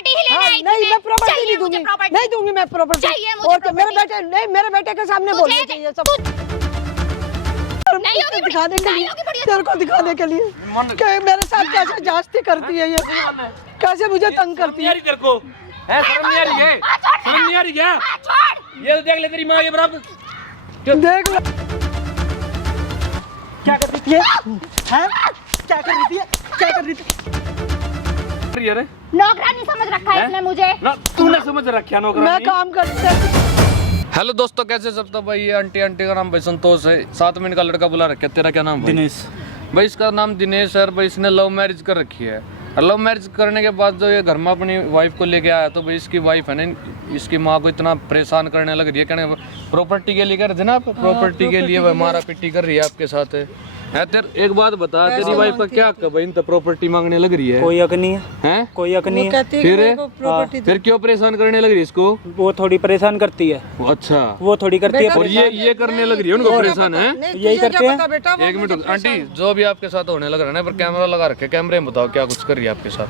Property ही लेने आई थी। नहीं, मैं प्रॉपर्टी चाहिए नहीं मुझे दूंगी, प्रॉपर्टी। नहीं दूंगी मैं प्रॉपर्टी। चाहिए मुझे और क्या, मेरे प्रॉपर्टी। बेटे नहीं, मेरे बेटे के सामने बोलना तुझे चाहिए सब नहीं होगी दिखाने के लिए, होगी बढ़िया। तेरे को दिखाने के लिए कि मेरे साथ कैसे जास्ती करती है ये, कैसे मुझे तंग करती है। तेरे को है शर्म नहीं आ रही है? शर्म नहीं आ रही क्या? ये तो देख ले तेरी माँ के बराबर देख लो क्या कर रही थी हैं? क्या कर रही थी? क्या कर रही थी? अरे नौकरानी समझ रखा है इसने मुझे। ना तूने समझ रखा नौकरानी। मैं काम करती। हेलो दोस्तों, कैसे सब? तो भाई ये आंटी का नाम भाई संतोष है, 7 महीने का लड़का बुला रखा है। तेरा क्या नाम? दिनेश। भाई इसका नाम दिनेश है। भाई इसने लव मैरिज कर रखी है। और लव मैरिज करने के बाद जो ये घर में अपनी वाइफ को लेके आया, तो भाई इसकी वाइफ है ना, इसकी माँ को इतना परेशान करने लग रही है। कहने प्रॉपर्टी के लिए कर रहे थे ना आप, प्रॉपर्टी के लिए भाई मारा पिट्टी कर रही है आपके साथ है। तेरे एक बात बता, तेरी वाइफ का क्या हक है भाई इन तो प्रॉपर्टी मांगने लग रही है? कोई हक नहीं है, हैं? कोई हक नहीं है। फिर क्यों परेशान करने लग रही है इसको? वो थोड़ी परेशान करती है, अच्छा, वो थोड़ी करती है। और ये करने लग रही है उनको परेशान है। यही करते हैं। एक मिनट आंटी, जो भी आपके साथ होने लग रहा है ना, पर कैमरा लगा रखे, कैमरे में बताओ क्या कुछ कर रही है आपके साथ।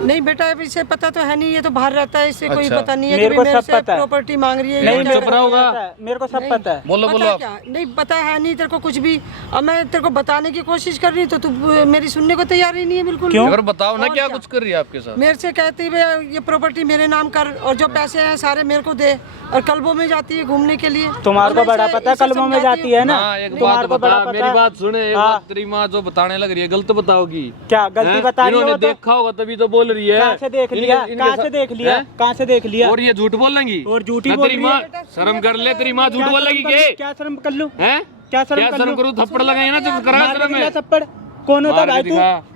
नहीं बेटा, अब इसे पता तो है नहीं, ये तो बाहर रहता है, इसे कोई अच्छा। पता नहीं है मेरे कि को मेरे सब से पता है। प्रॉपर्टी मांग रही है। नहीं, या क्या चुप कर रही है। रहोगा? मेरे को सब पता है। बोलो पता आप। क्या? नहीं पता है नहीं तेरे को कुछ भी। अब मैं तेरे को बताने की कोशिश कर रही हूँ तो तू मेरी सुनने को तैयार ही नहीं है बिल्कुल। क्यों? अगर बताओ ना और क्या क्या? कुछ कर रही है आपके साथ। मेरे से कहती है ये प्रॉपर्टी मेरे नाम कर और जो पैसे हैं सारे मेरे को दे, और क्लबों में जाती है घूमने के लिए। तुम्हारे को और मैं बड़ा इसे- पता है, इसे कलमों में समझाती जाती है ना। हाँ, एक बात तुम्हारे को बड़ा बता, पता मेरी है। बात सुने। एक हाँ। बात, तेरी माँ जो बताने लग रही है गलत बताओगी क्या गलती हैं? बता रही है? इन्होंने वो तो देखा होगा तभी तो बोल रही है। कहाँ से देख लिया? कहाँ से देख लिया? हैं? कहाँ से देख लिया? और ये झूठ बोलेंगी? और झूठी ना बोल तेरी रही माँ है। शर्म कर ले, तेरी माँ झूठ क्या बोलेगी शर्म कर के? लूं? क्या शर्म कर लूं? हैं? क्या शर्म क्या कर शर्म लूं? करूँ? थप्पड़ लगाए ना, चुप करा मार के शर्म दिखा है। थप्पड़। कौन होता मार के भाई तू? दिखा।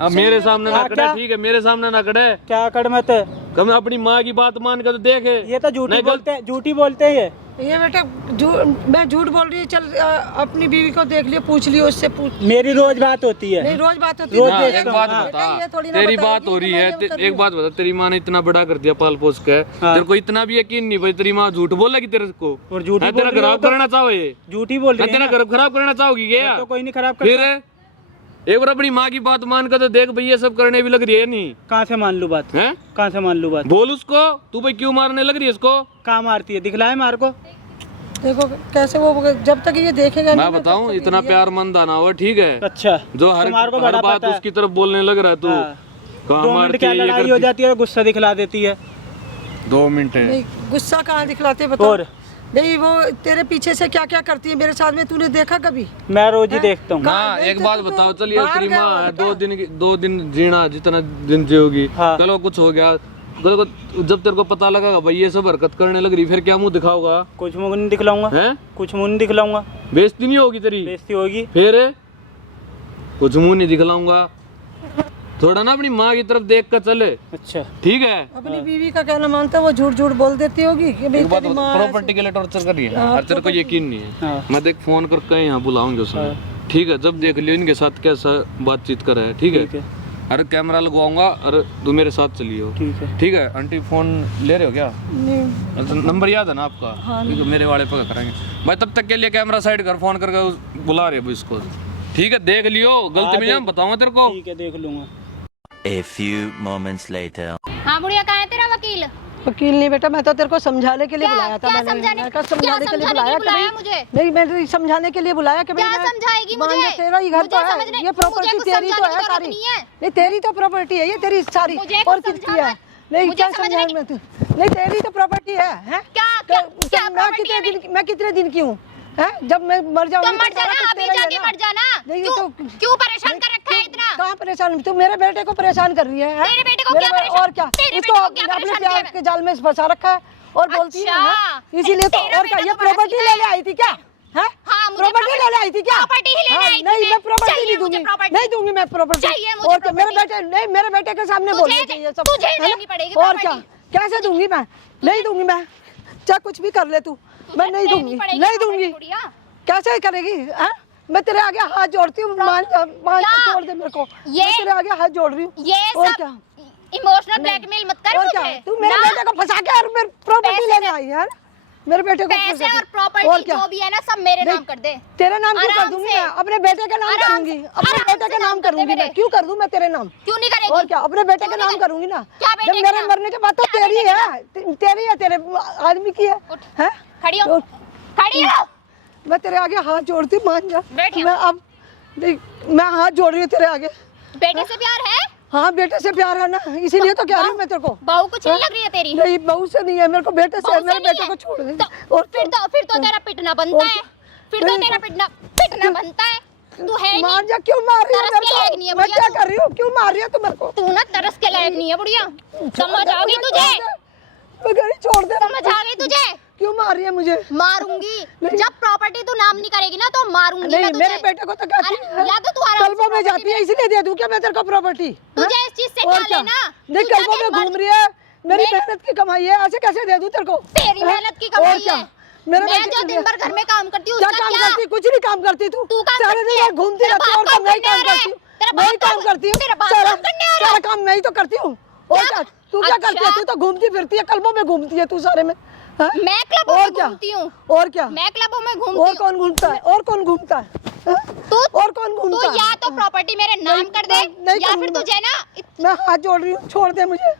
अब मेरे सामने ना हाँ, खड़े, क्या? ठीक है, मेरे सामने ना खड़े। क्या कर मत। कम अपनी माँ की बात मान कर तो देखे। ये तो झूठी नहीं, गलत- बोलते हैं, झूठी बोलते हैं ये। ये बेटा मैं झूठ बोल रही हूँ। चल अपनी बीवी को देख लियो, पूछ लियो, उससे पूछ। मेरी रोज बात होती है। नहीं रोज बात होती रोज है। हाँ, देखता एक हूँ, बात हाँ। बता, ये थोड़ी ना तेरी बताएगी बात हो रही कि मैं है। ये कर रही एक बात बता, तेरी माँ ने इतना बड़ा कर दिया पाल पोस के, हाँ। तेरे को इतना भी यकीन नहीं भाई तेरी माँ झूठ बोलेगी तेरे को? और झूठी हैं, बोल तेरा रही हो खराब तो- करना चाहो ये? झूठी बोल रही तेरा है ना। घर खराब करना चाहोगी क्या? तो कोई नहीं खराब फिर करता। एक बार अपनी माँ की बात मान कर तो देख भाई, ये सब करने भी लग रही है नहीं? कहाँ से मान लूं बात? हैं? कहाँ से मान लूं बात? बोल उसको, तू भाई क्यों मारने लग रही है इसको? कहाँ मारती है? दिखलाए मार को। देखो कैसे वो, जब तक ये देखेगा मैं नहीं ना, बताऊं, तब तक इतना ये- प्यार मंद आना हुआ, ठीक है? अच्छा, जो हर तुम्हारे को हर बड़ा बात पता है। उसकी तरफ बोलने लग रहा है तू। हाँ। कहाँ 2 मिनट मारती क्या है, ये लड़ाई हो करती- जाती है और गुस्सा दिखला देती है। 2 मिनट है। नहीं गुस्सा कहाँ दिखलाते बताओ। और नहीं वो तेरे पीछे से क्या क्या करती है मेरे साथ में, तूने देखा कभी? मैं रोज ही देखता हूँ। हाँ, नहीं एक तो बात तू तो बताओ, चलिए बाहर तेरी गया माँ हुआ है, था 2 दिन जीना, जितना दिन जियोगी। हाँ। चलो कुछ हो गया, जब तेरे को पता लगा भाई ये सब हरकत करने लग रही, फिर क्या मुंह दिखाओगा? कुछ मुंह नहीं दिखलाऊंगा, हैं? कुछ मुंह नहीं दिखलाऊंगा। बेइज्जती नहीं होगी तेरी? बेइज्जती होगी। फिर कुछ मुंह नहीं दिखलाऊंगा। थोड़ा ना अपनी माँ की तरफ देख कर चले, अच्छा, ठीक है? अपनी बीवी का कहना मानता है, वो झूठ झूठ बोल देती होगी कि भाई एक बात तेरी बता, माँ प्रॉपर्टी के लिए टॉर्चर कर रही है और तेरे को यकीन नहीं है। हाँ। मैं देख फोन करके यहाँ बुलाऊंगे उसमें, ठीक है? जब देख लियो इनके साथ कैसा बातचीत कर रहा है, ठीक ठीक है? है, अरे कैमरा लगवाऊंगा, अरे तू मेरे साथ चलियो, ठीक है। ठीक है? आंटी फोन ले रहे हो क्या? नहीं, अच्छा, नंबर याद है ना आपका? ठीक है, मेरे वाले पे करेंगे भाई। तब तक के लिए कैमरा साइड कर, फोन करके बुला रहे हो इसको, ठीक है? देख लियो, गलती में बताऊंगा तेरे को। ठीक है, देख लूंगा। A few moments later. हाँ बुढ़िया, कहाँ है तेरा वकील? वकील नहीं बेटा, मैं तो तेरे को समझाने के लिए क्या- बुलाया था। क्या मैंने समझाने- मैं कहा क्या समझाने के लिए समझाने बुलाया के लिए बुलाया कि मुझे? नहीं, मैं समझाने के लिए बुलाया कि क्या भाई समझाएगी मान मुझे? ले तेरा ही घर मुझे तो है, समझने- ये प्रॉपर्टी मुझे कुछ तेरी तो समझाने है की सारी। जरूरत नहीं है। नहीं तेरी तो प्रॉपर्टी है ये, तेरी सारी। मुझे और कुछ किसकी है? समझाना- नहीं मुझे क्या समझने समझाऊं मैं तू? नहीं तेरी तो प्रॉपर्टी है, हैं? क्या तो प्रॉपर्टी है मेरी? मैं कितने दिन की हूँ, हैं? जब मैं मर जाऊंगी तुम मर तो सारा जाना, कुछ अभी तेरा ही है जाके ना। मर जाना। नहीं, क्यों तो- क्यों परेशान कर रखा है इतना? कहाँ परेशान? तू मेरे बेटे को परेशान कर रही है, हैं? तेरे बेटे को मेरे क्या बे- परेशान- और क्या तेरे उसको बेटे को क्या अपने परेशान प्यार किया के जाल में फंसा रखा है और बोलती है, अच्छा, हैं? इसीलिए तो। तेरा और क्या बेटा ये तो बड़ा प्रॉपर्टी सीधा लेने आई थी क्या, हैं? हाँ, मुझे प्रॉपर्टी लेने आई थी क्या? प्रॉपर्टी ही लेने हाँ, आई थी नहीं मैं। मैं प्रॉपर्टी चाहिए नहीं मुझे दूंगी, प्रॉपर्टी। नहीं दूंगी मैं प्रॉपर्टी। चाहिए मुझे और क्या मेरे प्रॉपर्टी। बेटे नहीं, मेरे बेटे के सामने तुझे बोलना दे- चाहिए सब, तुझे है ना? देनी पड़ेगी और क्या प्रॉपर्टी। कैसे दूंगी मैं? नहीं दूंगी मैं, चाहे कुछ भी कर ले तू, मैं नहीं दूंगी, नहीं दूंगी। कैसे करेगी, हैं? मैं तेरे आगे हाथ जोड़ती हूँ, मान छोड़ दे मेरे को, मैं तेरे आगे हाथ जोड़ रही हूँ। ये और सब क्या इमोशनल ब्लैकमेल मत कर और क्या मुझे। तू मेरे ना, बेटे को फंसा के और मेरे प्रॉपर्टी पैसे लेने आई है, मेरे बेटे को पैसे और और प्रॉपर्टी क्या? जो भी है ना सब मेरे नहीं, नाम कर दे। तेरे नाम क्यों कर आराम दूंगी से। मैं? अपने बेटे का नाम आराम करूंगी, से। अपने आराम बेटे से का नाम नाम कर दे करूंगी मैं। मेरे। क्यों कर दूं मैं तेरे नाम? क्यों नहीं करेगी? और क्या, अपने बेटे का क्यों नाम नहीं करूंगी ना। क्या बेटे जब का मेरे नाम? मरने के बाद तो क्या तेरी बेटे का है, तेरी है, तेरे आदमी की है। उठ। हैं? खड़ी हो, उठ। खड़ी हो। मैं तेरे आगे हाथ जोड़ती हूँ, मान जा। बैठ मैं अब देख, मैं हाथ जोड़ रही हूँ तेरे आगे। बेटे से प्यार है? हाँ, बेटे से प्यार है ना, इसीलिए तो कह रही हूँ मैं तेरे को। बहू कुछ नहीं लग रही है तेरी? नहीं, बहू से नहीं है, मेरे को बेटे से है। बहू से मेरे नहीं बेटे है? को छोड़ दे। तो और फिर तो तेरा पिटना बनता है। फिर तो तेरा पिटना बनता है। तू है ही मान नहीं। जा, क्यों मार रही है तरस मेरे के लायक नहीं को? है मैं बुढ़िया क्या तू। कर रही हूँ? क्यों मार रही है तू मेरे को? तू ना तरस के लायक नहीं है बुढ़िया। समझ आ गई तुझे? मैं घर ही छोड़ दे। समझ आ गई तुझे? क्यों मार रही है मुझे? मारूंगी। नहीं। जब प्रॉपर्टी तू नाम नहीं करेगी ना तो मारूंगी नहीं, मैं तुझे। मेरे बेटे को तो कहती अरे, है। या तो तू आराम से कल्बों में property जाती है, इसलिए दे दूं क्या मैं तेरे को प्रॉपर्टी? तुझे इस चीज से और क्या क्या? लेना? नहीं, तू कल्बों जाके में घूम रही है, मेरी मैं- मेहनत की कमाई है, ऐसे कैसे दे दूं तेरे को? तेरी हैं? मेहनत की और कमाई क्या? है। मेरे मैं बेटे जो के दिन लिए- भर घर में काम करती हूँ क्या उसका काम क्या? करती? कुछ नहीं काम करती तू। तू काम सारे करती दिन है। घूमती तेरा रहती है और बाप काम नहीं काम काम करने आ करती रहा हूँ। है। तेरा मैं ही बाप काम करती हूँ। तेरा बाप सारा काम करने आ रहा है। सारा काम मैं ही तो करती हूँ। और क्या? क्या? तू क्या करती है? अच्छा। तू तो घूमती फिरती है, कल्बों में घूमती है तू सारे में। हैं? मैं क्लबों और में क्या? घूमती हूँ। और क्या? मैं क्लबों में और घूमती हूँ। कौन घूमता है? और कौन घूमता है? हैं? तू और कौन तू घूमता है? या तो प्रॉपर्टी मेरे नाम नहीं, कर दे नहीं या फिर करूँगा। तुझे ना मैं हाथ जोड़ रही हूँ, छोड़ दे मुझे,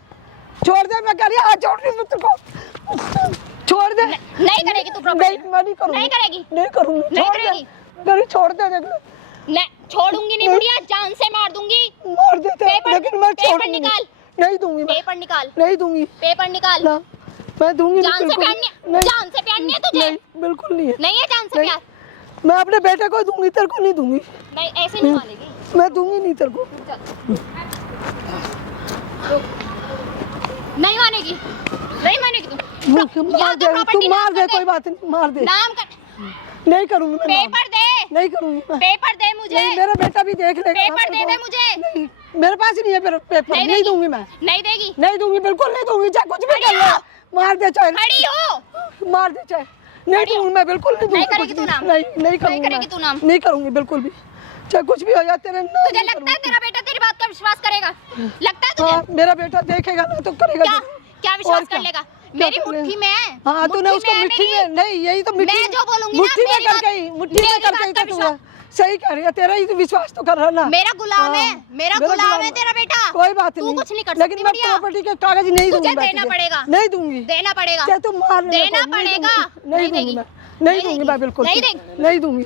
छोड़ दे। मैं कह रही हूँ, हाथ जोड़ रही हूँ मैं तेरे को, छोड़ दे। नहीं करेगी तू प्रॉपर्टी। नहीं, मैं नहीं करूँगी। नहीं करेगी। नहीं करूँगी। नहीं छोड़ दे। करेगी। मेरी छोड़ दे, देख ले। मैं छोड़ूंगी नहीं बुढ़िया, जान से मार दूंगी। मार देते, पेपर- लेकिन मैं पेपर छोड़ूंगी निकाल। नहीं दूंगी मैं, पेपर निकाल, नहीं दूंगी पेपर निकाल। ना, मैं दूंगी नहीं, जान से बिल्कुल प्यार नहीं, जान से प्यार नहीं है तुझे? नहीं, बिल्कुल नहीं है। नहीं है जान से नहीं। प्यार? मैं अपने बेटे को दूंगी, तेरे को नहीं दूंगी। नहीं, ऐसे नहीं मानेगी। मैं दूंगी नहीं तेरे को। नहीं मानेगी, नहीं मानेगी तू। मार या दे, तो तू property मार नाम दे, कर कोई बात नहीं, मार दे। नाम कर, नहीं करूंगी मैं नाम। पेपर दे, नहीं करूंगी मैं। पेपर दे मुझे। नहीं, मेरा बेटा भी देख लेगा। पेपर मेरे दे को। मुझे। नहीं, मेरे पास नहीं है पेपर, नहीं देगी। दूंगी मैं, नहीं देगी। नहीं दूंगी, बिल्कुल नहीं दूंगी, चाहे कुछ भी खड़ी कर ले। हो। मार दे चाहे, खड़ी हो। मार दे चाहे, नहीं खड़ी हो। दूंगी मैं, बिल्कुल नहीं दूंगी। नहीं करेगी कुछ तू भी। नाम? नहीं, नहीं करूंगी करेगी मैं। तू नाम? नहीं करूंगी बिल्कुल भी, चाहे कुछ भी हो जाए तेरे नाम तुझे नहीं लगता है करूंगी। तेरा बेटा तेरी बात का विश्वास करेगा? लगता है तुझे? हाँ, मेरा बेटा देखेगा ना तो करेगा क्या जरूर। क्या और विश्वास क्या? कर लेगा? क्या मेरी कर लेगा? मुट्ठी में है। हाँ, तूने उसको है मिट्टी मेरी। में, नहीं यही तो मिट्टी मैं जो बोलूंगी ना, मुट्ठी में मेरी करके बात- ही, मुट्ठी में मेरी करके बात ही का तो तू सही कह रही है, तेरा ही तो विश्वास तो कर रहा ना। मेरा गुलाम है, हाँ, मेरा गुलाम है तेरा बेटा। कोई बात तू नहीं, कुछ नहीं कर लेकिन सकती मैं बुढ़िया। प्रॉपर्टी के कागज नहीं दूंगी, तुझे मैं देना तुझे। पड़ेगा। नहीं दूंगी, देना पड़ेगा। चाहे तुम मार ले, देना मेरे को, नहीं पड़ेगा। दूंगी। नहीं दूंगी देगी। मैं, नहीं नहीं दूंगी देगी। मैं, बिल्कुल नहीं देगी। नहीं दूंगी।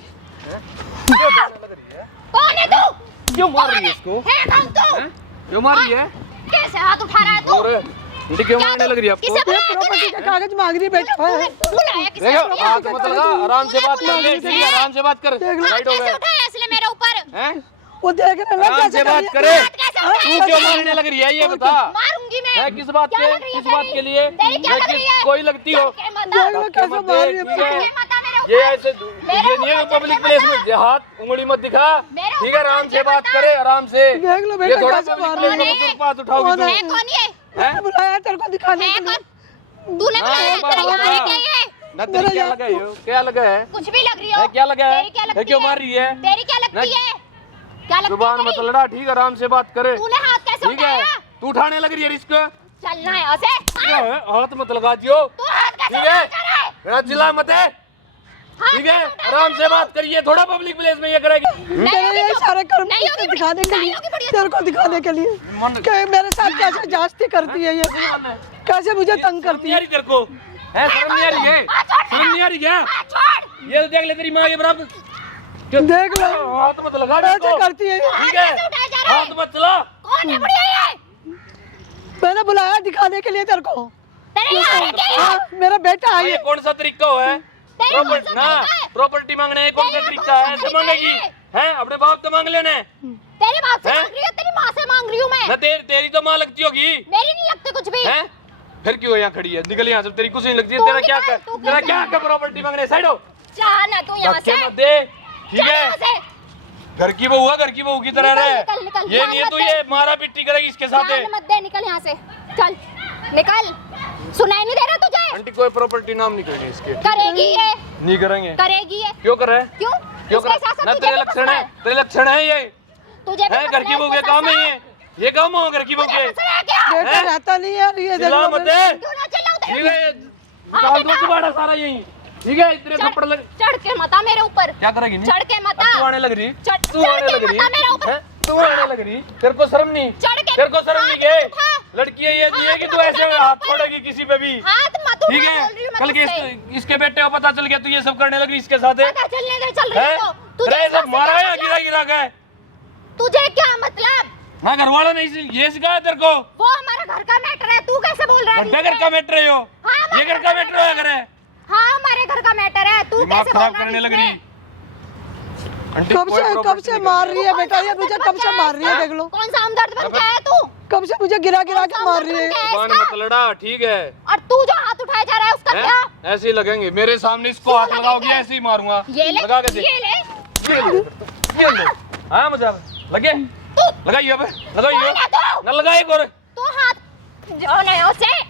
कौन है तू? क्यों मार रही है इसको? है कौन तू? हैं? क्यों मार रही है? कैसे हाथ उठा रहा है तू? और बेटी क्यों मारने लग रही है किसे आपको? बुलाया प्रॉपर्टी तूने? के कागज मांग रही है बेटा। तूने बुलाया किसे? देखो बुलाया? हाथ मत लगा, आराम से बात कर ले, बुलाया किसे? आराम से बात कर। देख लो। हाथ साइड हो कैसे गए उठाया इसलिए मेरे ऊपर? हैं? वो देख रहे हैं, आराम कैसे से कर बात रही है? करे। हाथ कैसे उठाया? तू क्यों मारने लग रही है ये बता? मारूंगी मैं। है किस बात क्या के, लग रही है किस बात तेरी? के लिए? तेरी क्या मैं लग किस- रही है? कोई लगती हो? चक्के मत आ। देख लो कैसे मत मार दे, रही है। ठीक है? चक्के मत आ मेरे ऊपर। ये ऐसे मेरे ये नहीं है ऊपर पब्लिक चक्के प्लेस मत में आ। हाथ उंगली मत दिखा। मेरे ठीक है, ऊपर आराम से चक्के बात मत आ। करे, आराम से। देख लो ये बेटा थोड़ा कैसे पब्लिक मार प्लेस रही में है। तुम बात उठाओगी कौन तुम। है? है कौन ये? हैं? मैंने बुलाया तेरे को दिखाने है के लिए। कौन? तूने हाँ, बुलाया? बात तेरा बता। यार है क्या ये? ना तेरी क्या लगा है? क्या लगा है? कुछ भी लग रही हो। है, क्या लगा है? तेरी क्या लगती है, क्यों है? मार रही है? तेरी क्या लगती नहीं। है? क्या लगती जुबान है मत तेरी? लड़ा, ठीक है, आराम से बात करे। तूने हाथ कैसे ठीक है, उठाया? तू उठाने लग रही है रिस्क। चलना है यहाँ से। क्या है? हाथ मत लगा दियो। तू हाथ कैसे ठीक है, उठा रहा है? मेरा चिल्ला मत है। हाथ ठीक है, कैसे उठा आराम रहा से है? बात करिए, थोड़ा पब्लिक प्लेस में ये करेगी। नहीं तेरे होगी ये तो- सारे कर्म नहीं होगी बड़ी- दिखाने के नहीं लिए, होगी बड़ी- तेरे को दिखाने के लिए कि मेरे साथ कैसे जास्ती करती है ये, कैसे मुझे तंग करती नहीं आ है। रही तेरे को? है, शर्म नहीं आ रही है? शर्म नहीं आ रही क्या? हाथ छोड़। ये तो देख ले तेरी माँ ये बराबर। देख लो हाथ मत लगा कैसे इसको। करती है ये। ठीक है, कैसे उठाया जा रहा है? हाथ मत चला। कौन है बुढ़िया ये? मैंने बुलाया दिखाने के लिए तेरे को। तेरे यार है क्या ये? हाँ, मेरा बेटा है ये ये। कौन सा तरीका है? तेरे कौन सा ना तरीका है? प्रॉपर्टी मांगने कौन सा तेरा तरीका कौन सा है? ऐसे तरीका मांगेगी है? हैं? अपने बाप तो मांग लेने। तेरी बात से हैं? मांग रही है, तेरी माँ से मांग रही हूँ मैं। ना तेरी तो माँ लगती होगी। मेरी नहीं लगती कुछ भी। हैं? फिर क्यों यहाँ खड़ी है? निकल यहाँ से, तेरी कुछ नहीं लगती है। तू तेरा क्या निकल, कर? तू तेरा कैसे? क्या कर प्रॉपर्टी मांगने? साइड हो। जा ना तू यहाँ धक्के से। मत दे। ठीक चल है, यहाँ से। घर की बहू है, घर की बहू की तरह निकल, रहे। निकल, निकल, ये जान नहीं है मत तू दे। ये मारा पिट्टी करेगी इसके साथ। जान मत दे, निकल यहाँ से। चल निकल। सुनाई नहीं दे रहा तुझे? आंटी कोई प्रॉपर्टी नाम नहीं करेंगे इसके। करेगी ये, नहीं करेंगे। करेगी ये। क्यों कर रहे हैं? क्यों? क्यों इसके कर साथ साथ ना तुझे तेरे भी लक्षण फंसना है, तेरे लक्षण है ये तुझे भी है घर की फंसना बहू के इसके काम है साथ ये काम हो घर की बहू तुझे के। फंसना है क्या? बेटा रहता नहीं यार ये, देख चिल्ला लो मत मेरे- दे। क्यों ना चिल्लाऊं तेरे ठीक है, निकाल दो दोबारा सारा यही, ठीक है? इतने थप्पड़ लग, चढ़ के मता मेरे ऊपर, क्या करेगी? चढ़ के मता, तू आने लग रही, चढ़ तू आने लग के रही, मता मेरे ऊपर, तू आने लग रही, तेरे को शर्म नहीं? चढ़ के, तेरे को शर्म नहीं है? उठा। लड़की है ये नहीं है कि तू ऐसे हाथ छोड़ेगी किसी पे भी, हाथ मत उठा, ठीक है? बोल रही हूँ मैं कल के तुझसे। इसके बेटे को पता चल गया तू ये सब करने लगी इसके साथ है? पता चलने दे, चल रही हैं? है तो तुझे अरे सब इसका मारा है या सिखाया गिरा गिरा के? तुझे क्या मतलब? ना घर वालों ने ये सिखाया तेरे को? वो हमारा घर का मैटर है, तू कैसे बोल रहा है? घंटा घर का मैटर है यो? हाँ, ये घर का मैटर है घर है? हाँ हमारे घर का मैटर है, तू दिमाग कैसे खराब बोल रहा करने है लग रही। इसमें? आंटी, कब कोई से property नहीं मार करनी। रही है बेटा, ये मुझे कब से मार रही है, देख लो कौन सा हमदर्द बन गया है तू? कब से मुझे गिरा गिरा के मार रही है। जुबान मत लड़ा, ठीक है? और तू जो हाथ उठाए जा रहा है उसका हैं? क्या? ऐसे ही लगेंगे मेरे सामने, इसको हाथ लगाओगी ऐसे ही मारूंगा। ये ले, लगा के देख, ये ले, ये ले। हाँ मजा लगे, लगाइए अब, लगाइए कौन ना, लगाइए गोरे। तू हाथ जो नहीं उसे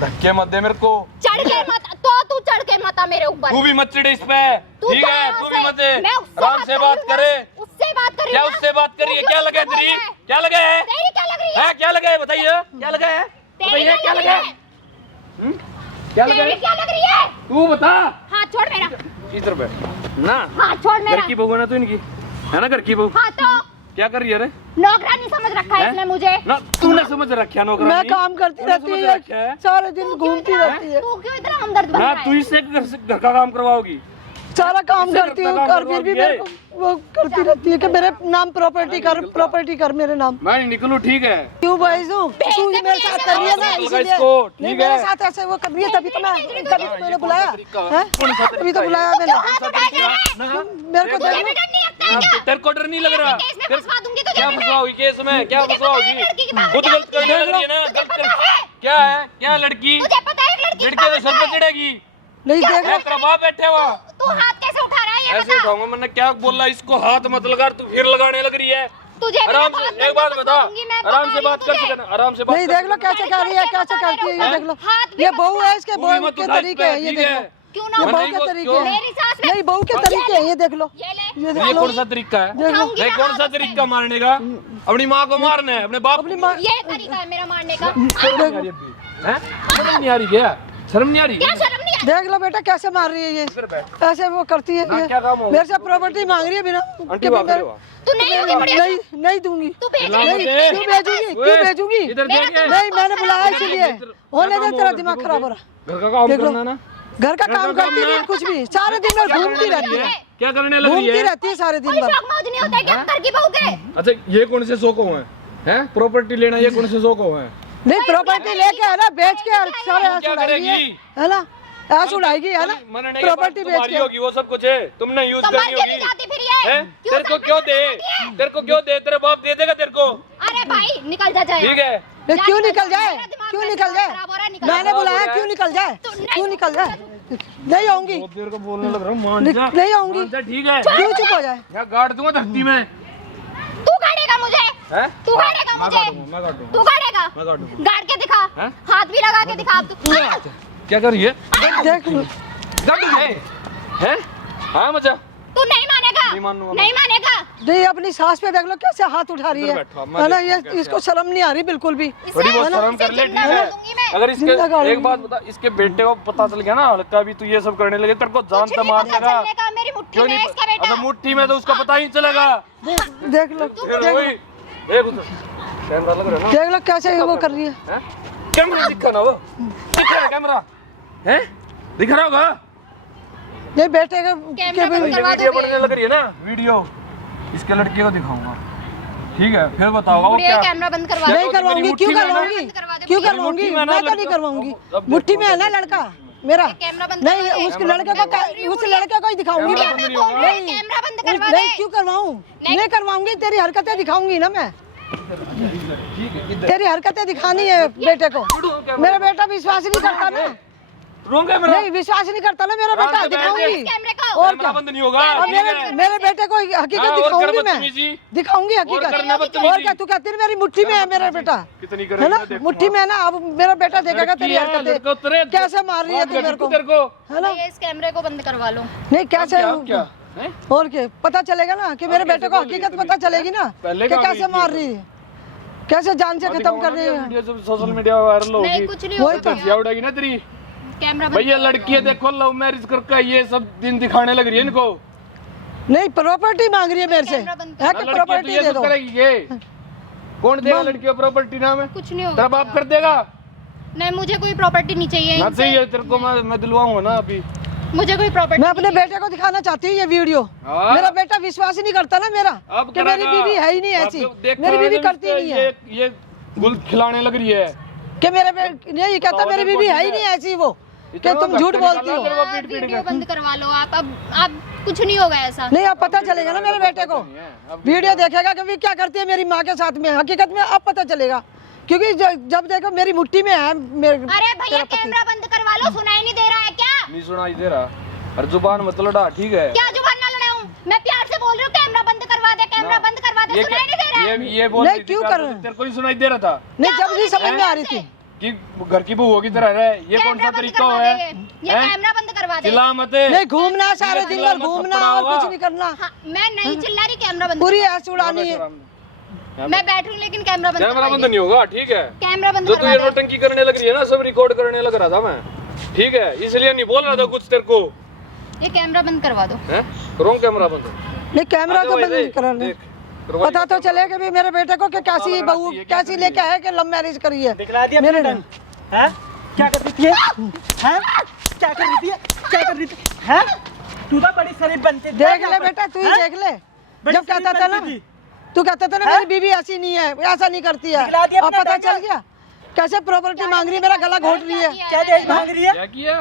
धक्के मत दे मेरे को, चढ़ के मत, तो तू चढ़ के मत आ मेरे ऊपर। तू भी मत चिढ़ इस पे, तू ठीक जा है? यहाँ तू से। भी मत दे, मैं उससे आराम से कर बात रही हूँ करे। ना, उससे बात कर रही क्या हूँ ना। उससे बात कर रही है? तू क्या क्यों लगा है बोल तेरी? रहा है? क्या लगा है? तेरी क्या लग रही है? हैं? क्या लगा है बताइए, क्या लगा है? तेरी बताइए क्या लग लगा रही है? क्या लगा तेरी है? क्या लग रही है? तू बता। हाथ छोड़ मेरा, इधर बैठ ना, हाथ छोड़ घर मेरा। की बहू है ना तू इनकी, है ना घर की बहू? हाँ तो क्या कर रही है रे? नौकरानी समझ रखा है हैं? इसने मुझे। ना तूने समझ रखा है नौकरानी? मैं काम करती तूने रहती समझ है, रखा है? सारे दिन घूमती रहती है, तू क्यों इतना हमदर्द बन रहा हाँ है? तू इससे घर का काम करवाओगी? सारा काम इससे करती हूँ करता और फिर भी काम मेरे को वो करती रहती है कि मेरे नाम प्रॉपर्टी कर मेरे नाम। मैं निकलूं, ठीक है? क्यों भाई तू मेरे साथ कर रही है ना, लगा इसीलिए इसको, नहीं ठीक है? मेरे साथ ऐसे वो कर रही है, तभी तो मैंने बुलाया है, तभी तो बुलाया मैंने। मेरे को तुझे देख भी डर नहीं लगता है क्या? तेरे को डर नहीं लग रहा? केस में फंसवा दूंगी तुझे क्या भी। फंसवाओगी केस में? क्या तुझे पता है फंसवाओगी? लड़की की बात खुद क्या गलत करने होती लग रही है ना, तुझे गलत पता है? क्या है? क्या लड़की? तुझे पता है लड़की लड़के तो सर पे चढ़ेगी, नहीं देख है तेरा बाप बैठे हुआ। तू हाथ कैसे उठा रहा है ये ऐसे बता। उठाऊंगा, मैंने क्या बोला? इसको हाथ मत लगा, तू फिर लगाने लग रही है। तुझे भी आराम मैं से बहुत एक बात बंदा बता, दूंगी, मैं बता आराम से रही बात हूँ कर तुझे। सकना, आराम से बात नहीं कर देख लो सकना। कैसे कर रही है, कैसे करती है, ये देख लो, हाथ भी ये मत बहू है, इसके तू भी बहू मत के उठा इस तरीके पे, हैं, ये ठीक देख है? लो, क्यों ये ना बहू नहीं के वो- तरीके क्यों? हैं, मेरी सास में नहीं बहू के तरीके हैं, ये देख लो, ये ले ये ये देख लो, कौन सा तरीका है? देख लो। उठाऊंगी नहीं ना कौन हाथ सा उससे। तरीका मारने का? अपनी माँ को मारना है, अपने बाप अपनी माँ ये तरीका है मेरा मारने का। हैं? शर्म नहीं आ रही क्या? शर्म नहीं आ रही? क्या शर्म नहीं आती? देख लो बेटा कैसे मार रही है ये, इधर बैठ। ऐसे वो करती है ना, ये, क्या काम हो? मेरे से प्रॉपर्टी मांग रही है बिना आंटी बात करो। तू नहीं होगी बढ़िया। नहीं दूंगी, तू भेज ला नहीं मुझे। क्यों भेजूंगी, क्यों ओए, भेजूंगी, इधर देख ये। नहीं मैंने बुलाया इसीलिए, होने दे तेरा दिमाग खराब हो रहा, घर का काम देख लो। करना ना, घर का काम का काम करती ना। नहीं कुछ भी, सारे दिन भर घूमती रहती है, क्या करने लग रही घूमती है? रहती है सारे दिन कोई भर। शौक मौज नहीं होता है क्या घर की बहू के? अच्छा ये कौन से शौक हुए हैं? प्रॉपर्टी लेना ये कौन से शौक हुए हैं? नहीं प्रॉपर्टी लेके है ना, बेच के और सारे ऐश क्या उड़ाएगी करेगी? है ना, ऐश उड़ाएगी है ना, मरने के बाद प्रॉपर्टी बेच तुम्हारी के। होगी वो सब कुछ है, तुमने यूज तो करनी मर के भी होगी। जाती फिर ये। हैं? क्यों तेरे को सब क्यों में दे? जाती है? तेरे को क्यों दे? तेरे बाप दे देगा तेरे को, अरे भाई निकल जा जाए। ठीक है? नहीं, क्यों जा, निकल जाए, मेरा दिमाग क्यों वैसे निकल जाए, खराब हो रहा है, निकल मैंने जा। बुलाया, हो रहा है। क्यों निकल जाए, तो नहीं- क्यों निकल जाए, नहीं आऊंगी, तेरे को बोलने लग रहा हूँ, मान जा। नहीं आऊंगी, मान जा, ठीक है? क्यों चुप हो जाए, मैं गाड़ दूंगा धरती में। तू गाड़ेगा मुझे, हैं? तू गाड़ेगा मैं मुझे, गाड़ूंगा, मैं गाड़ूंगा, तू गाड़ेगा, मैं गाड़ूंगा। गाड़ के दिखा, हैं? हाथ भी लगा के दिखा अब तू। क्या कर रही है? देख लो, गाड़ दूंगे। हैं? हाँ मजा। तू नहीं मानेगा, नहीं मानूंगा मैं। नहीं मानेगा। नहीं अपनी सास पे देख लो कैसे हाथ उठा रही है, इधर बैठो, मैं है ना, देखता ये हूँ कैसे इसको शर्म नहीं आ रही बिल्कुल भी, थोड़ी बहुत है ना? शर्म कर ले, ठीक जिंदा है? गाड़ दूंगी मैं। अगर जिंदा गाड़ इसके एक दूंगी। बात बता, इसके बेटे को पता चल गया ना हल्का भी तू ये सब करने लगे, तेरे को जान कुछ से नहीं मार पता देगा। चलने का, मेरी मुट्ठी क्यों में नहीं? है इसका बेटा। अच्छा मुट्ठी में तो उसका पता ही नहीं चलेगा। देख लो, फिर देख वही लो, एक कैमरा लग रहा है ना? देख लो कैसे वो कर रही है, हैं? कैमरा दिखा ना वो, दिख रहा है कैमरा? हैं? दिख रहा होगा? ये बेटे के कैमरा बंद ये करवा वीडियो दोगे? बनने लग रही है ना, वीडियो इसके लड़के को दिखाऊंगा, ठीक है? फिर बताओगा वो बुढ़िया क्या। कैमरा बंद करवा नहीं दो। करवाऊंगी, मेरी क्यों मुट्ठी में है ना? करवाऊंगी, करवा दे, क्यों मुट्ठी करवाऊंगी, में है ना मैं तो नहीं लड़का। करवाऊंगी, अब मुट्ठी में है ना लड़का मेरा, कैमरा बंद नहीं करवा दे। उस लड़के को, उस लड़के को ही दिखाऊंगी कैमरा मैं, बंद मैं बोल रही हूँ, नहीं, कैमरा बंद करवा दे। नहीं क्यों करवाऊं, नहीं करवाऊंगी, तेरी हरकतें दिखाऊंगी ना मैं, तेरी हरकतें दिखानी है बेटे को, मेरा बेटा विश्वास नहीं करता ना, रोंगे मेरा नहीं विश्वास नहीं करता ना मेरा आराम बेटा, से बैठ दिखाऊंगी, इस कैमरे को। और कैमरा क्या, बंद नहीं होगा, और ठीक मेरे है? मेरे बेटे को हकीकत हाँ, और दिखाऊंगी कर मैं, बदतमीजी। दिखाऊंगी और करना हकीकत, बदतमीजी। और क्या तू कहती है मेरी मुट्ठी में है मेरा बेटा, कितनी है करेगी ना, मैं देखूंगा। मुट्ठी में है ना, अब मेरा बेटा देखेगा तेरी लड़को हरकतें तेरे कैसे मार रही है तू मेरे को, तेरे को है ना, ये इस कैमरे को बंद करवा लो। नहीं कैसे, क्या हैं? और क्या पता चलेगा ना कि मेरे अब बेटे को कैसे बोल रही हकीकत है पता तुम? चलेगी ना पहले कि कहाँ कैसे गई मार थी? रही है, कैसे जान से खत्म कर रही है, वीडियो जब सोशल मीडिया वायरल होगी नहीं कुछ नहीं वही होगा तो। भैया। धज्जियाँ उड़ेगी ना तेरी, कैमरा भैया लड़की है, देखो लव मैरिज करके ये सब दिन दिखाने लग रही है इनको। नहीं प्रॉपर्टी मांग रही है मेरे से, कैमरा बंद है कि लड़की तो प्रॉपर्टी ये दे सब दो। करेगी ये। कौन देगा लड़की को प्रॉपर्टी नाम है? कुछ नहीं होगा। तेरा बाप कर देगा नहीं, मुझे कोई प्रॉपर्टी नहीं चाहिए ना इनसे। चाहिए तेरे को, मैं दिलवाऊंगा ना अभी। मुझे कोई प्रॉपर्टी मैं अपने बेटे को दिखाना चाहती हूँ ये वीडियो। हाँ। मेरा बेटा विश्वास ही नहीं करता ना मेरा अब कि मेरी करेगा। बीवी है ही नहीं अब ऐसी, जो देख मेरी रहा बीवी है करती नहीं है ये गुल खिलाने लग रही है कि मेरे यही कहता मेरी बीवी है ही नहीं ऐसी वो, कि तुम झूठ बोलती हो। वीडियो बंद करवा लो आप। अब कुछ नहीं होगा ऐसा। नहीं अब पता चलेगा ना मेरे बेटे को, वीडियो देखेगा कि क्या करती है मेरी माँ के साथ में, हकीकत में अब पता चलेगा। क्योंकि जब देखो मेरी मुट्ठी में है मेरे। अरे भैया कैमरा बंद करवा लो, सुनाई नहीं दे रहा है क्या? नहीं सुनाई दे रहा, और जुबान मत लड़ा, ठीक है? क्या जुबान ना लड़ाऊं? मैं प्यार से बोल रही हूँ कैमरा बंद करवा दे, कैमरा बंद करवा दे। सुनाई नहीं दे रहा है? ये बोल नहीं, रही थी, क्यों क्या कर बोल- रहे? तेरे को नहीं सुनाई दे रहा था नहीं जब भी समझ में आ रही थी कि घर की बहू की तरह रहे, ये कौन सा कैमरा बंद तरीका करवा है? दे, ये कैमरा बंद करवा दे। चिल्ला मत। नहीं घूमना सारे दिन भर घूमना और थप्पड़ कुछ नहीं करना, हाँ, मैं नहीं चिल्ला रही, कैमरा बंद पूरी करवा ऐश उड़ानी है। दे। मैं बैठ रही हूँ लेकिन कैमरा बंद कैमरा करवा बंद दे। नहीं होगा, ठीक है? कैमरा बंद जो तू करवा ये दे। नौटंकी करने लग रही है ना, सब रिकॉर्ड करने लग रहा था मैं, ठीक है? इसलिए नहीं बोल रहा था कुछ तेरे को। ये कैमरा बंद करवा दो। हैं? करो कैमरा बंद। नहीं कैमरा तो बंद नहीं करा ले। देख, करवा पता तो चले कि भी मेरे बेटे को कि कैसी बहू कैसी लेके आए कि लव मैरिज करी है दिखला दिया मेरे अपना ने। ढंग। हैं? क्या कर रही थी? हैं? क्या कर रही थी? क्या कर रही थी? हैं? तू तो बड़ी शरीफ बनती थी। देख ले बेटा, तू ही हैं? देख ले। बड़ी जब कहता शरीफ था ना, बनती थी। तू कहता था ना मेरी बीवी ऐसी नहीं है, ऐसा नहीं करती है, दिखला दिया अब अपना पता टाइगर। चल गया कैसे प्रॉपर्टी मांग रही है, मेरा गला घोट रही है, क्या दहेज मांग रही है? क्या किया?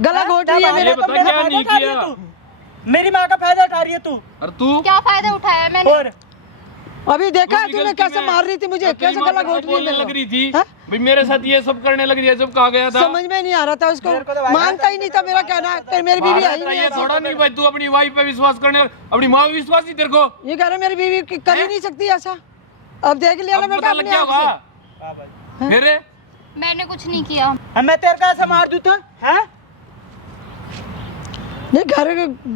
गला घोट रही है तब मेरा। ये तो बता मेरा क्या फायदा नहीं उठा रही है किया? तू। मेरी माँ का फायदा उठा रही है तू। और तू क्या फायदा उठाया मैंने? और अभी देखा है दूसरी तूने गलती कैसे में- मार रही थी मुझे, जब तेरी कैसे माँ गला तेरे को घोट रही बोलने है लग रही थी हाँ? भाई मेरे साथ ये सब करने लग रही है, जब कहा गया था समझ में नहीं आ रहा था उसको, मेरे को तो वायरल मानता ही नहीं था मेरा कहना कि मेरी बीवी है ही नहीं ये ऐसी। थोड़ा नहीं भाई, तू अपनी वाइफ पे विश्वास करने, अपनी माँ पे विश्वास नहीं तेरे को? ये कह रहे मेरी बीवी कर ही नहीं सकती ऐसा। अब देख लिया ना अब बेटा पता लग अपने गया आप होगा से। फिर मैंने कुछ नहीं किया। अब मैं तेरे का ऐसा मार दूं तो? हैं? नहीं घर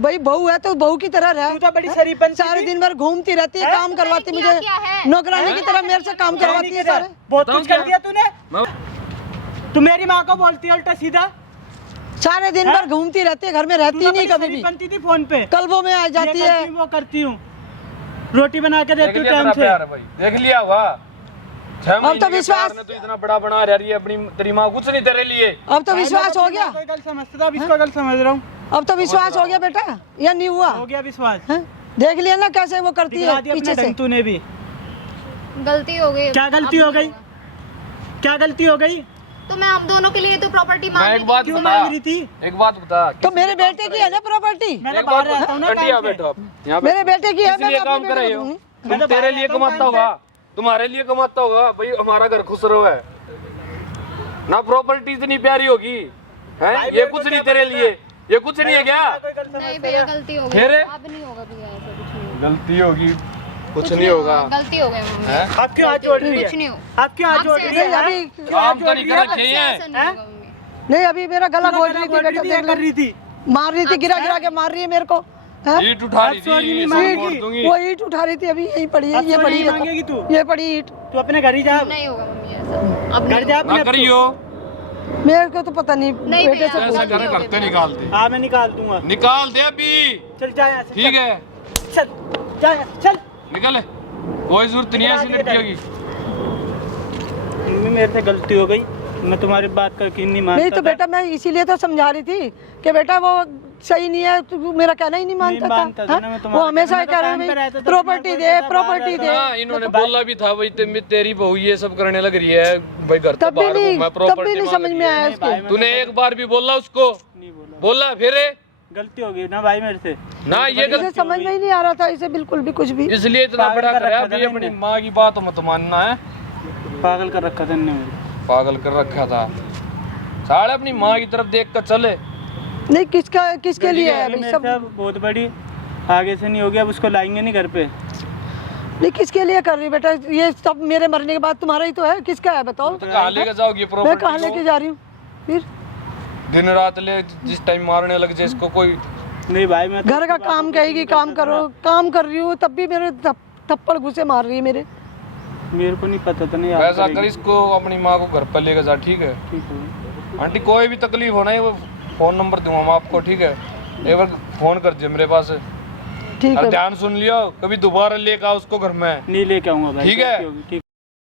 भाई बहू है तो बहू की तरह तू रह, तो बड़ी शरीफ बनती सारे थी। दिन भर घूमती रहती है, हैं? काम करवाती मैंने मुझे, किया क्या है? नौकरानी की तरह मेरे से काम करवाती है सारे। बहुत बताऊं कुछ कर क्या? दिया तूने। मैं तू मेरी माँ को बोलती है उल्टा सीधा। सारे दिन भर घूमती रहती है, घर में तू रहती तो नहीं बड़ी कभी शरीफ भी, बनती थी फोन पे। कल्बों में आ जाती ये है। करती हूँ, वो करती हूँ, रोटी बना के देख देती हूँ लिया टाइम तेरा से। प्यार है भाई, देख लिया होगा। 6 अब तो महीने के विश्वास- प्यार में तू इतना बड़ा बना रही है अपनी, तेरी माँ कुछ नहीं तेरे लिए। अब तो विश्वास हो गया, कोई गलत समझता था, अब इसको गलत समझ रहा हूँ। अब तो विश्वास हो गया बेटा, या नहीं हुआ? हो गया विश्वास। हैं? देख लिया ना कैसे वो करती दिखला है दिया पीछे अपना से। ढंग तूने भी। गलती हो गई। क्या गलती अब हो नहीं गई? होगा। क्या गलती हो गई? तो मैं हम दोनों के लिए तो प्रॉपर्टी मांग मैं रही एक थी। बात क्यों बता, मांग रही थी? एक बात बता, तो मेरे बेटे की है ना प्रॉपर्टी, मैं तो एक बाहर बात रहता हूँ ना आंटी, यहाँ काम से। बैठो आप, यहाँ पे। मेरे बेटे की है, इसलिए मैं काम अपने कर रही बेटे को हो, दूंगी। तुम मैं तो तेरे बाहर लिए रहता हूँ कमाता काम होगा, तुम्हारे लिए कमाता होगा भाई, हमारा घर खुश रहो है ना। प्रॉपर्टी इतनी प्यारी होगी है, ये कुछ नहीं तेरे लिए, ये कुछ नहीं है क्या? कोई गलत समझ- नहीं भैया गलती हो गई। फिर? अब नहीं होगा भैया, ऐसा कुछ नहीं होगा। गलती होगी, कुछ नहीं होगा। गलती हो गई मम्मी। हैं? आप क्यों हाथ जोड़ रही कुछ है? नहीं हो। आप क्यों हाथ जोड़ रही है? नहीं, अभी- हैं? क्यों हाथ काम तो जोड़ नहीं रही है? कर रखे हैं। ऐसा नहीं होगा मम्मी। नहीं अभी मेरा गला तूने घोट गला रही थी घोट बेटा, रही थी, देख ये कर ले। रही थी। मार रही थी, गिरा गिरा के मार रही है मेरे को। हैं? ईट उठा रही अब सॉरी नहीं थी, मांगेगी। सब मोड़ दूंगी। वो ईट उठा रही थी, अभी यही पड़ी है, अब ये तो पड़ी नहीं है, मांगेगी तू। ये पड़ी ईट। तू अपने घर ही जा। नहीं होगा मम्मी ऐसा। अब घर नहीं जा होगा। अपने ना अब तू। करियो, मेरे को तो पता नहीं नहीं बेटे भैया। से ऐसा कर करते निकाल दे, हाँ मैं निकाल दूंगा। निकाल दे अभी, चल जा यहाँ से, ठीक चल। है? चल जा यहाँ से, चल। निकल, कोई जरूरत नहीं है ऐसी लड़की होगी। मम्मी मेरे से गलती हो गई, मैं तुम्हारी बात करके नहीं मानता नहीं तो था। बेटा मैं इसीलिए तो समझा रही थी कि बेटा वो सही नहीं है, तू मेरा कहना ही नहीं मानता मानता था था। ना, मैं हाँ? तुम्हारा वो हमेशा कहना कह तो काम पे रहे रहता था, प्रॉपर्टी तुम्हारा दे, कोई प्रॉपर्टी दे। हाँ, इन्होंने बोला भी था भाई तेरी बहू ये सब करने लग रही है भाई, घर से तब भी बाहर नहीं, हूँ मैं, तब भी प्रॉपर्टी नहीं मांग समझ रही में है। आया नहीं भाई, उसको। तूने एक बार भी बोला उसको? नहीं बोला। बोला फिर? गलती हो गई ना भाई मेरे से। ना ये इसे गलती समझ में ही नहीं आ रहा था इसे बिल्कुल भी कुछ भी। इसलिए इतना पागल बड़ा कर कराया रखा था अभी, ना अपनी इन्हें। माँ की बात मत मानना है। पागल कर रखा था इन्होंने मुझे। पागल कर रखा था साले, अपनी माँ की तरफ देख कर चले। नहीं किसके लिए है मेरे भाई से सब? अब बहुत बड़ी आगे से नहीं हो गया, अब उसको लाएंगे नहीं घर पे। नहीं किसके लिए कर रही बेटा, ये सब मेरे मरने के बाद तुम्हारा ही तो है, किसका है बताओ? तो कहाँ लेके जाओगी मैं कहाँ प्रॉपर्टी लेके को? जा रही हूँ फिर? दिन रात ले, जिस टाइम मारने लग जाए इसको कोई। नहीं भाई मैं घर का काम कहेगी काम करो, काम कर रही हूँ तब भी मेरे थप्पड़ घुसे मार रही है मेरे। मेरे को नहीं पता था नहीं। ऐसा कर, इसको अपनी माँ को घर पर लेके जा, ठीक है? ठीक है। आंटी कोई भी तकलीफ होना है वो फोन नंबर दूंगा मैं आपको, ठीक है? एक बार फोन कर दियो मेरे पास। ठीक और है ध्यान सुन लियो, कभी दोबारा लेकर आओ उसको घर में। नहीं लेके आऊंगा भाई। ठीक है? ठीक